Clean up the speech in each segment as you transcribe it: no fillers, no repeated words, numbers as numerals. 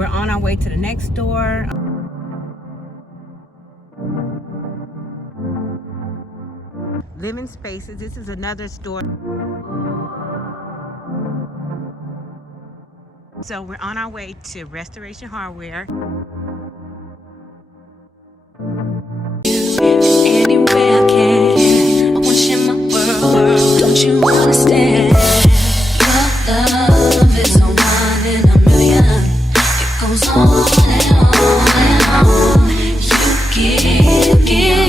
We're on our way to the next store. Living Spaces. This is another store. So we're on our way to Restoration Hardware. Anywhere I can, I want you in my world. Don't you understand? Your love is a one in a million. It goes on and on and on. You give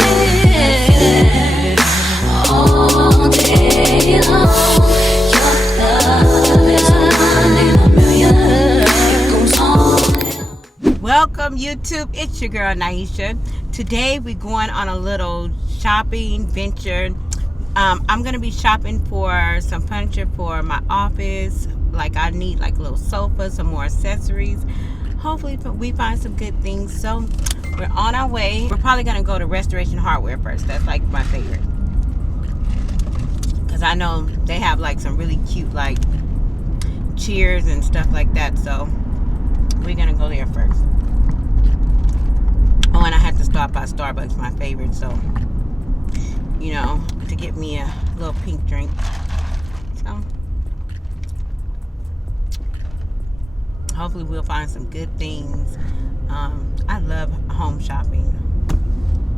all day long. Your love is a one in a million. It goes on and on. Welcome YouTube, it's your girl Naisha. Today we're going on a little shopping venture. I'm gonna be shopping for some furniture for my office. Like I need like a little sofa, some more accessories. Hopefully we find some good things. So we're on our way. We're probably gonna go to Restoration Hardware first. That's like my favorite, because I know they have like some really cute like chairs and stuff like that. So we're gonna go there first. Oh, and I had to stop by Starbucks, my favorite, so, you know, to get me a little pink drink. So, hopefully we'll find some good things. I love home shopping.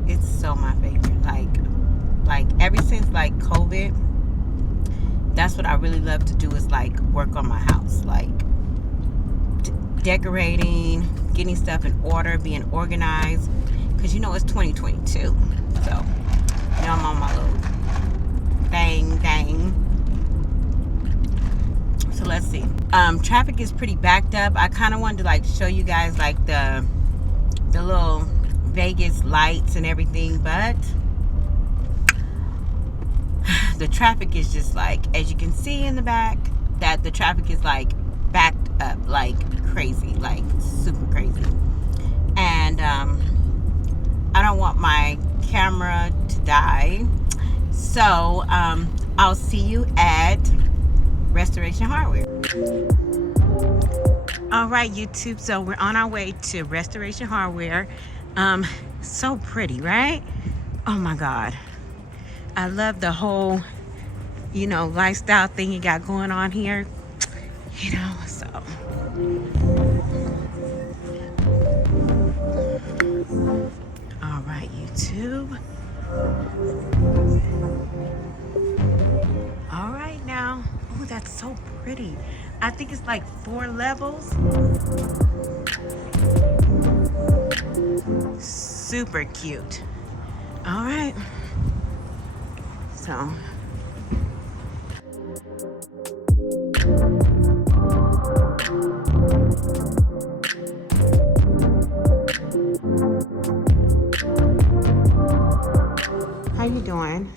It's so my favorite. Like ever since like COVID, that's what I really love to do, is like work on my house, like decorating, getting stuff in order, being organized, because you know it's 2022, so you know I'm on my little thing. So let's see. Traffic is pretty backed up. I kind of wanted to like show you guys like the little Vegas lights and everything, but the traffic is just like, as you can see in the back, that the traffic is like backed up like crazy, like super crazy. And I don't want my camera to die, so I'll see you at Restoration Hardware. All right YouTube, so we're on our way to Restoration Hardware. So pretty, right? Oh my god, I love the whole, you know, lifestyle thing you got going on here, you know. So all right YouTube, all right now. Oh, that's so pretty. I think it's like 4 levels. Super cute. All right, so how you doing?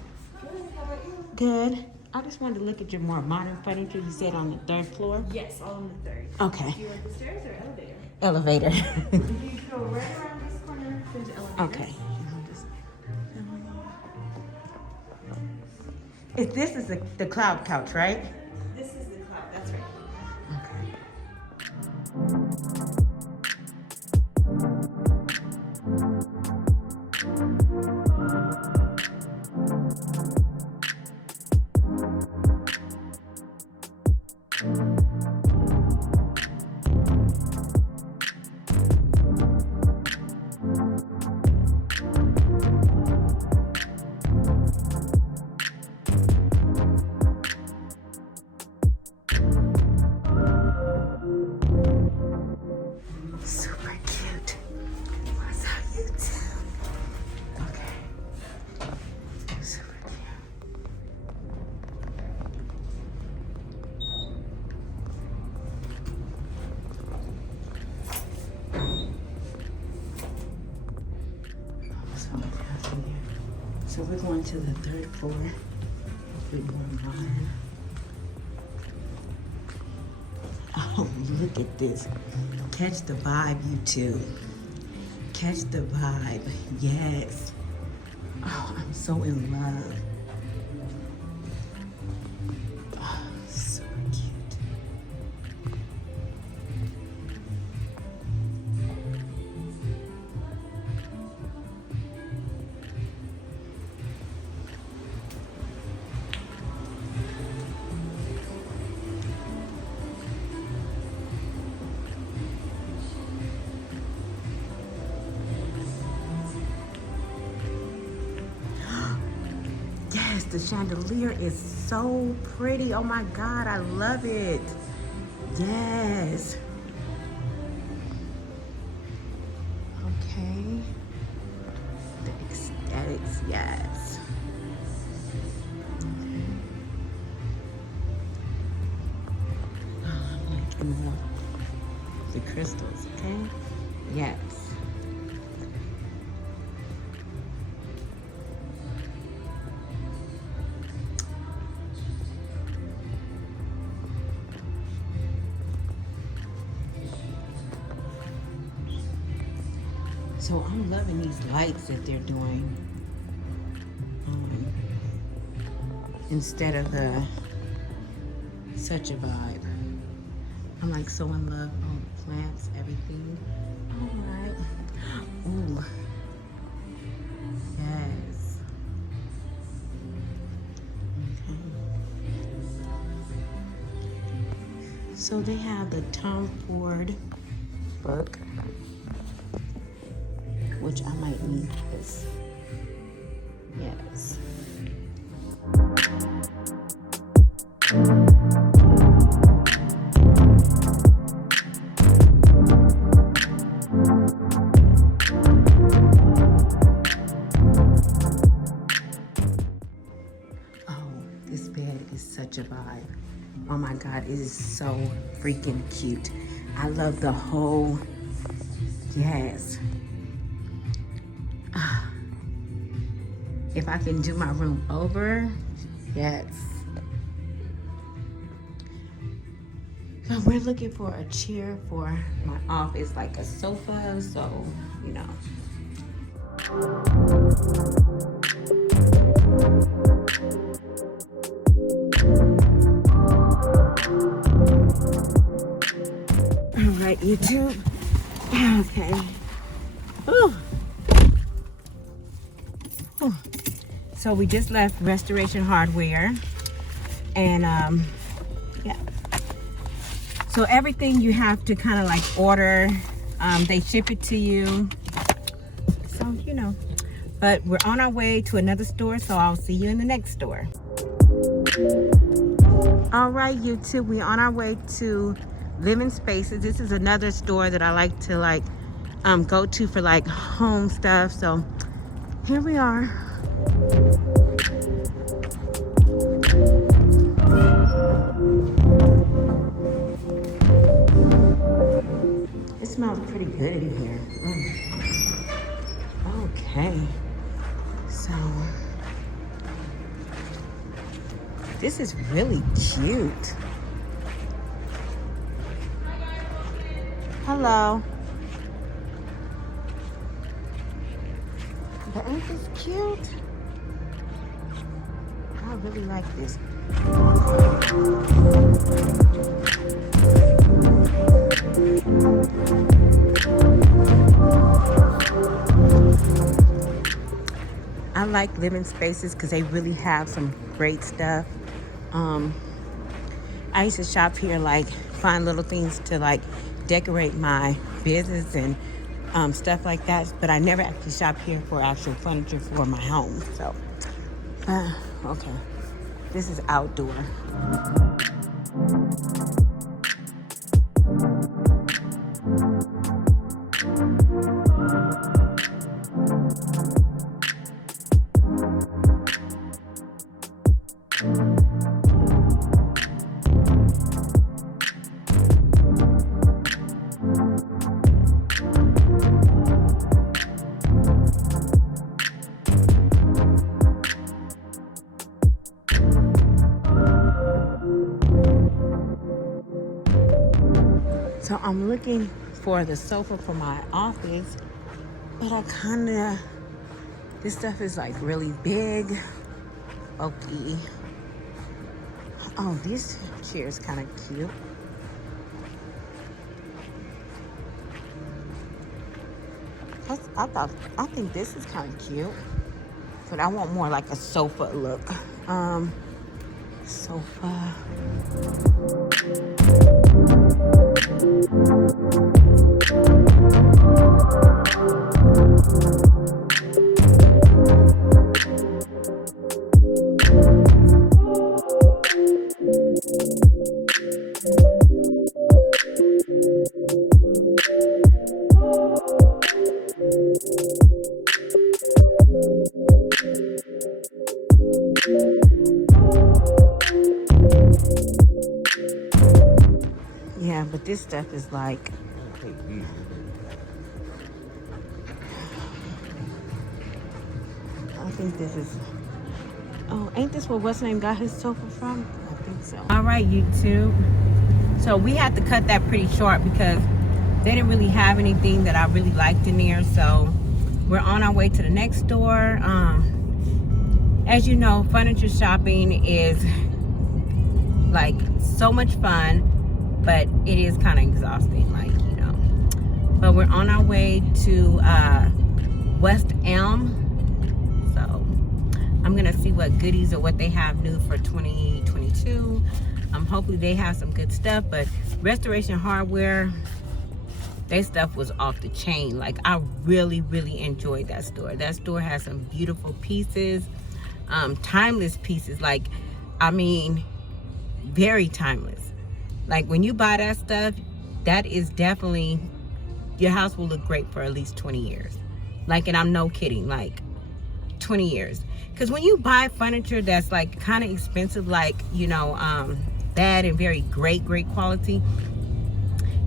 Good. I just wanted to look at your more modern furniture. You said on the 3rd floor? Yes, all on the 3rd. Okay. Do you like the stairs or elevator? Elevator. If you go right around this corner, there's the elevator. Okay. This is the cloud couch, right? This is the cloud, that's right. Okay. Super cute. What's up, YouTube? Okay. Super cute. So we're going to the 3rd floor. Hopefully more modern. Oh, look at this. Catch the vibe, YouTube. Catch the vibe. Yes. Oh, I'm so in love. Oh, so cute. the chandelier is so pretty. Oh my God, I love it. Yes. Okay. The aesthetics, yes. Oh, I'm liking the crystals, okay? Yes. So I'm loving these lights that they're doing instead of the such a vibe. I'm like so in love. Oh, the plants, everything. All right. Ooh. Yes. Okay. So they have the Tom Ford book, which I might need this. Yes. Oh, this bed is such a vibe. Oh my God, it is so freaking cute. I love the whole, yes. If I can do my room over, yes. So we're looking for a chair for my office, like a sofa, so, you know. All right, YouTube. Okay. Ooh. Ooh. So we just left Restoration Hardware, and yeah. So everything you have to kind of like order. They ship it to you. So, you know. But we're on our way to another store, so I'll see you in the next store. All right, YouTube, we're on our way to Living Spaces. This is another store that I like to go to for like home stuff. So here we are. It smells pretty good in here. Okay, so this is really cute. Hello. But ain't this cute? I really like this. I like Living Spaces because they really have some great stuff. I used to shop here, like find little things to like decorate my business and stuff like that, but I never actually shop here for actual furniture for my home. So okay, this is outdoor. So I'm looking for the sofa for my office, but this stuff is like really big. Okay. Oh, this chair is kind of cute. I think this is kind of cute, but I want more like a sofa look. Sofa. stuff is like. I think this is. Oh, ain't this where what's name got his sofa from? I think so. All right, YouTube. So we had to cut that pretty short because they didn't really have anything that I really liked in there. So we're on our way to the next store. As you know, furniture shopping is like so much fun, but it is kind of exhausting, like, you know. But we're on our way to West Elm. So I'm gonna see what goodies or what they have new for 2022. Hopefully they have some good stuff, but Restoration Hardware, their stuff was off the chain. Like, I really enjoyed that store. That store has some beautiful pieces, timeless pieces. Like, I mean, very timeless. Like, when you buy that stuff, that is definitely, your house will look great for at least 20 years. Like, and I'm no kidding, like 20 years. Because when you buy furniture that's like kind of expensive, like, you know, bad and very great quality,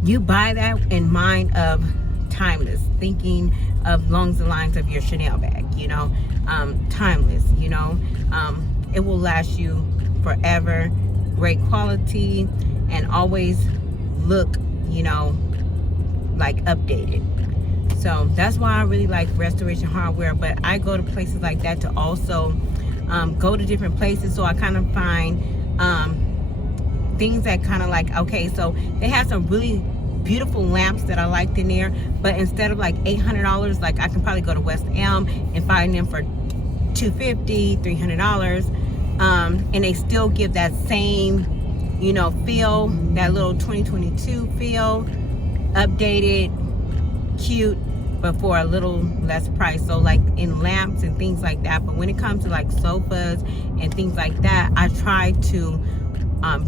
you buy that in mind of timeless, thinking of along the lines of your Chanel bag, you know, timeless, you know, it will last you forever, great quality, and always look, you know, like updated. So that's why I really like Restoration Hardware. But I go to places like that to also go to different places, so I kind of find things that kind of like, okay, so they have some really beautiful lamps that I liked in there, but instead of like $800, like I can probably go to West Elm and find them for $250, $300, and they still give that same, you know, feel, that little 2022 feel, updated, cute, but for a little less price. So like in lamps and things like that. But when it comes to like sofas and things like that, I try to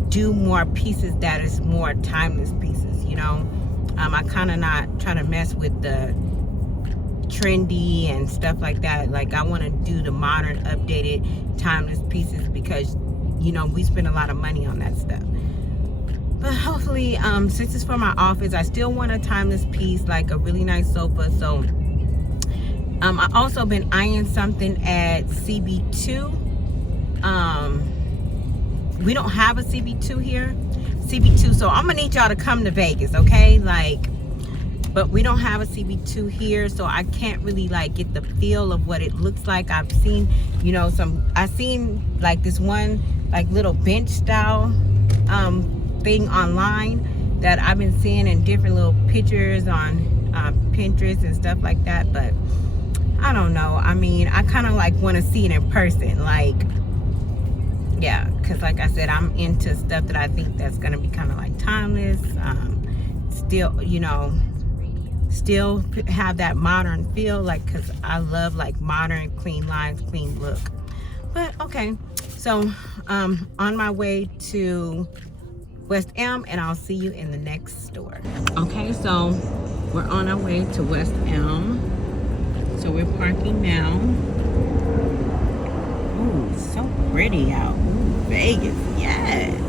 do more pieces that is more timeless pieces, you know. I kind of not try to mess with the trendy and stuff like that. Like, I want to do the modern, updated, timeless pieces because, you know, we spend a lot of money on that stuff. But hopefully, since it's for my office, I still want a timeless piece, like a really nice sofa. So I also been eyeing something at CB2. We don't have a CB2 here, CB2, so I'm gonna need y'all to come to Vegas, okay? Like, but we don't have a CB2 here, so I can't really like get the feel of what it looks like. I've seen, you know, I've seen like this one like little bench style thing online that I've been seeing in different little pictures on Pinterest and stuff like that. But I don't know, I mean, I kind of like want to see it in person, like, yeah, because like I said, I'm into stuff that I think that's gonna be kind of like timeless, still, you know, still have that modern feel, like, because I love like modern, clean lines, clean look. But okay, so on my way to West Elm, and I'll see you in the next store. Okay, so we're on our way to West Elm, so we're parking now. Ooh, so pretty out. Ooh, Vegas, yes.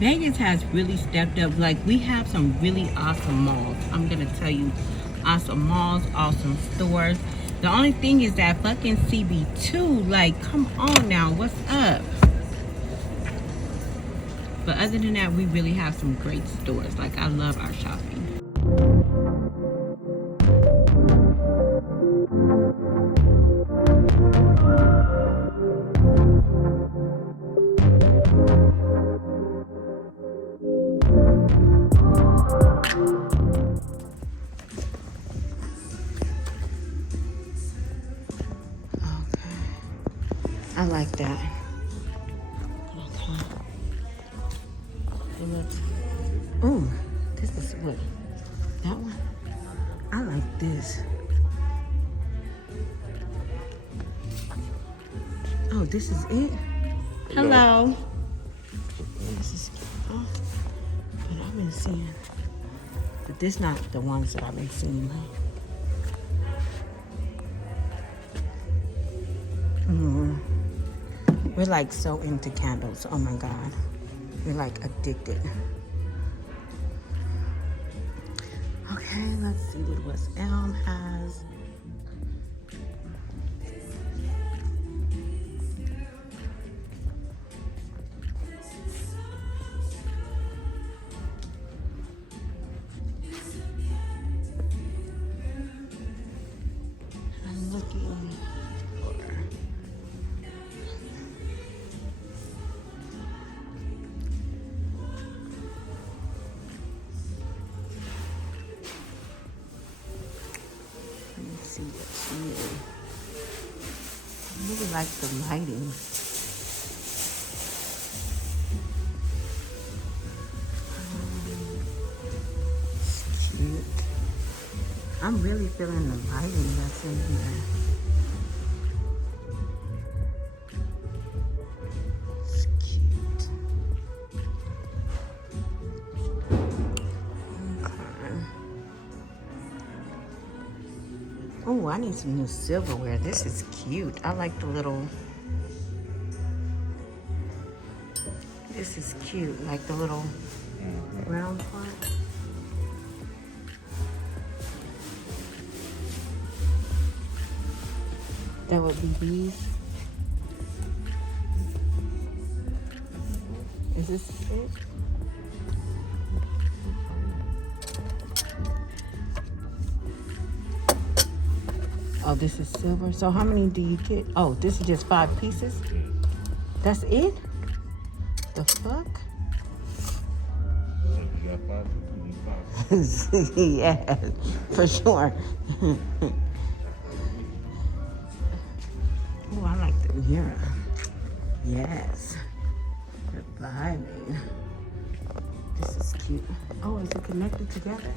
Vegas has really stepped up. Like, we have some really awesome malls. I'm gonna tell you, awesome malls, awesome stores. The only thing is that fucking CB2, like, come on now, what's up? But other than that, we really have some great stores. Like, I love our shopping. I like that. Okay. Ooh, this is what? That one? I like this. Oh, this is it? Hello. This is, oh, but I've been seeing, but this not the ones that I've been seeing. We're like so into candles. Oh my God. We're like addicted. Okay, let's see what West Elm has. I'm looking for, let me see what's new. I really like the lighting. It's cute. I'm really feeling the lighting that's in here. It's cute. Okay. Oh, I need some new silverware. This is cute. I like the little. This is cute. Like the little round part. That would be these. Is this it? Oh, this is silver. So how many do you get? Oh, this is just 5 pieces? That's it? The fuck? Yeah, for sure. Oh, I like the mirror. Yes. The vibing. This is cute. Oh, is it connected together?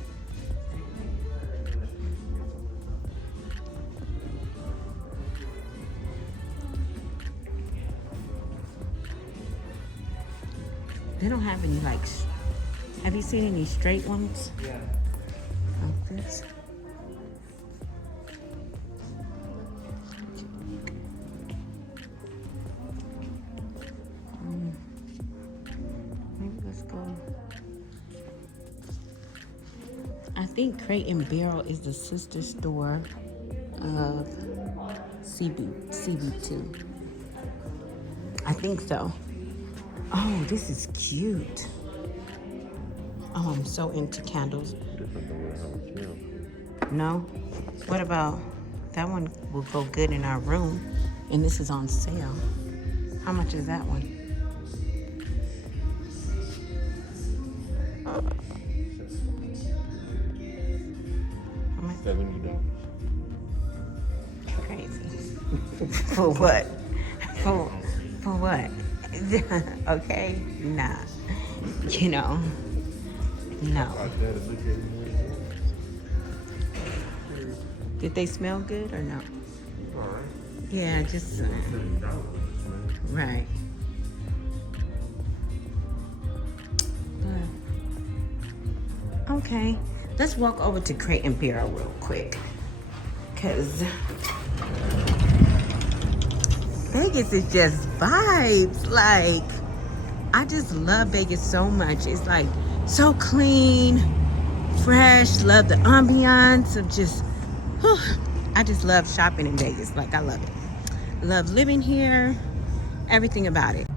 They don't have any like, have you seen any straight ones? Yeah. Like this? Maybe let's go. I think Crate and Barrel is the sister store of CB2. I think so. Oh, this is cute. Oh, I'm so into candles. No? What about that one? Will go good in our room, and this is on sale. How much is that one? How much? $70. Crazy. For what? For what? Okay? Nah. You know. No. Did they smell good or no? Yeah, just right. Okay, let's walk over to Crate and Barrel real quick, cause Vegas is just vibes. Like, I just love Vegas so much. It's like so clean, fresh. Love the ambiance of just. Whew, I just love shopping in Vegas. Like, I love it. Love living here. Everything about it.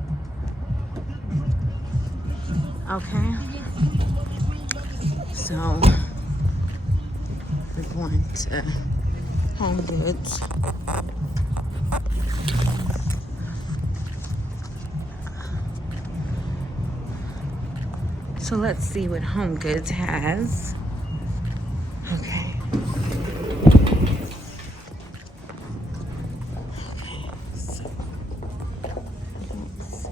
Okay. So we're going to Home Goods. So let's see what Home Goods has. Okay. So, let's see.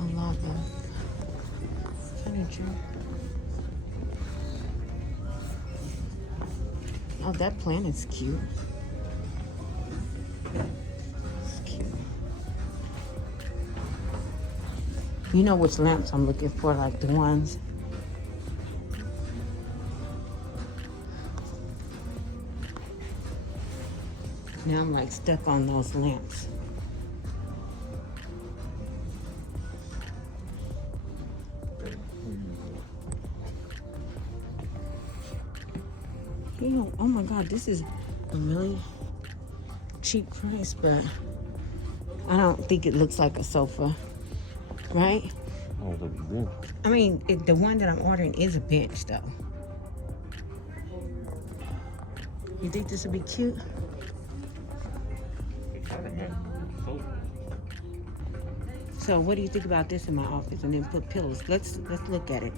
A lot of furniture. Oh, that plant is cute. You know which lamps I'm looking for, like the ones. Now I'm like stuck on those lamps. You know, oh my God, this is a really cheap price, but I don't think it looks like a sofa, right? Oh, the bench. I mean, the one that I'm ordering is a bench, though. You think this would be cute? So, what do you think about this in my office? And then put pillows. Let's look at it.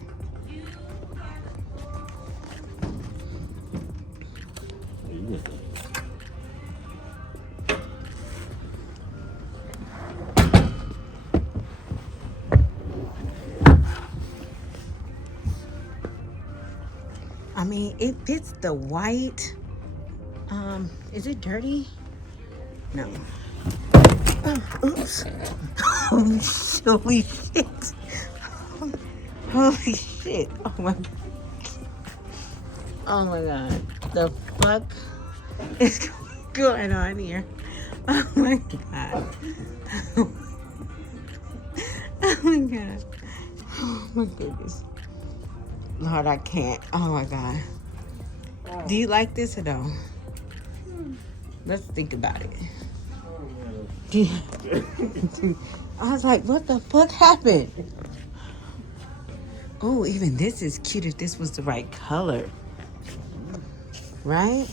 I mean, it fits the white. Is it dirty? No. Oh, oops. Holy shit. Holy shit. Oh my. Oh my God. The fuck is going on here? Oh my God. Oh my God. Oh my goodness. Lord, I can't. Oh my God. Do you like this or no? Let's think about it. I was like, what the fuck happened? Oh, even this is cute if this was the right color. Right?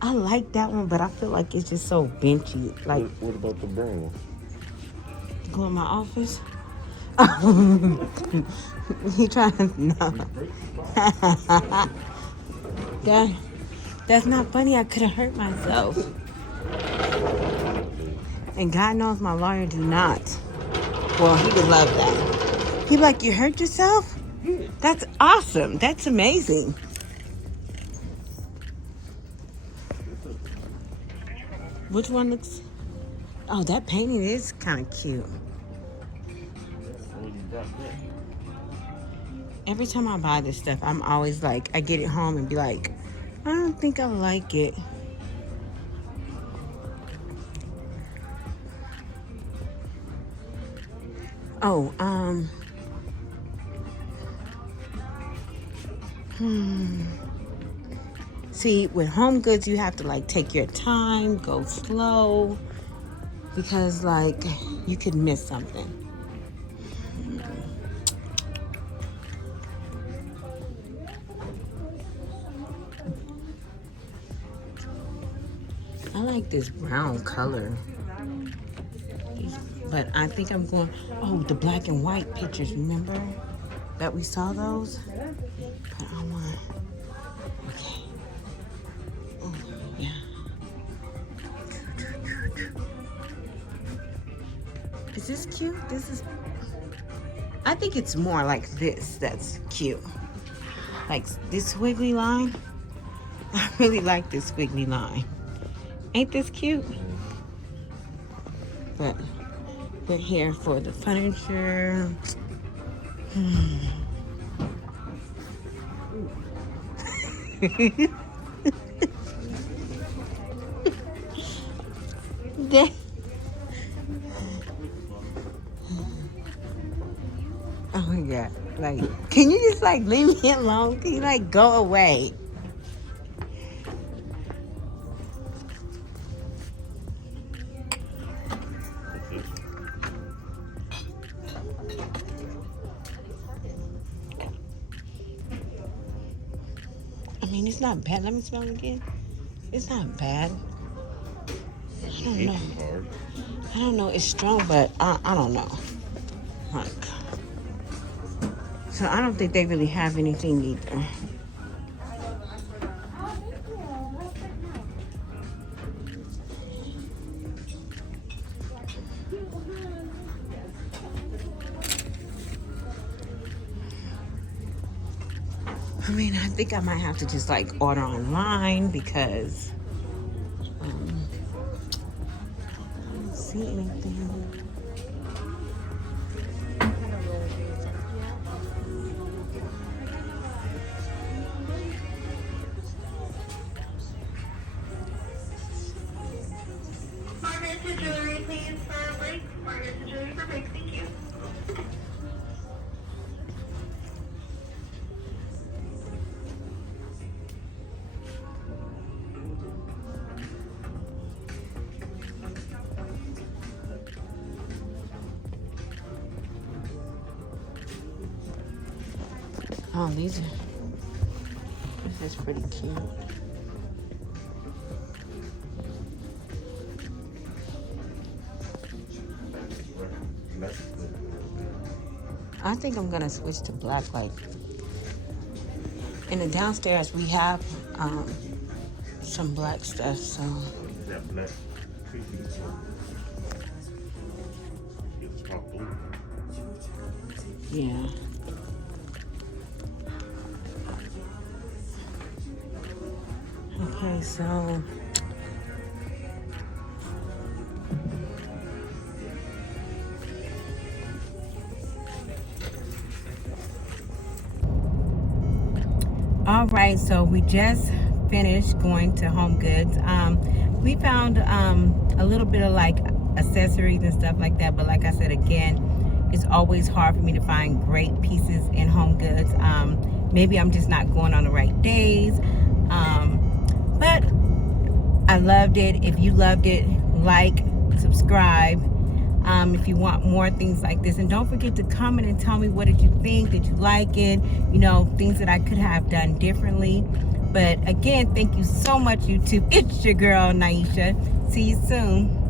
I like that one, but I feel like it's just so benchy. Like, what about the brown one? Go in my office? He trying to no. That's not funny. I could have hurt myself. And God knows my lawyer do not. Well, he would love that. He'd be like, you hurt yourself? That's awesome. That's amazing. Which one looks... Oh, that painting is kind of cute. Every time I buy this stuff, I'm always like, I get it home and be like, I don't think I like it. Oh, See, with home goods, you have to like take your time, go slow, because like you could miss something. I like this brown color, but I think I'm going, oh, the black and white pictures, remember that we saw those? But I want, okay. Oh, yeah. Is this cute? This is, I think it's more like this that's cute. Like this squiggly line. I really like this squiggly line. Ain't this cute? But we're here for the furniture. Oh my God. Like, can you just like leave me alone? Can you like go away? I mean, it's not bad. Let me smell it again. It's not bad. I don't know. I don't know. It's strong, but I don't know. Like, so I don't think they really have anything either. I mean, I think I might have to just like order online because I don't see anything. to jewelry, please, for break. Margaret to jewelry for break. Thank you. Oh, this is pretty cute. I think I'm gonna switch to black light. In the downstairs we have some black stuff, so That black creepy so it's top blue. yeah. Okay, so all right, so we just finished going to Home Goods. We found a little bit of like accessories and stuff like that, but like I said again, it's always hard for me to find great pieces in Home Goods. Maybe I'm just not going on the right days, but I loved it. If you loved it, like, subscribe. If you want more things like this, and don't forget to comment and tell me, what did you think? Did you like it? You know, things that I could have done differently. But again, thank you so much, YouTube. It's your girl Naisha. See you soon.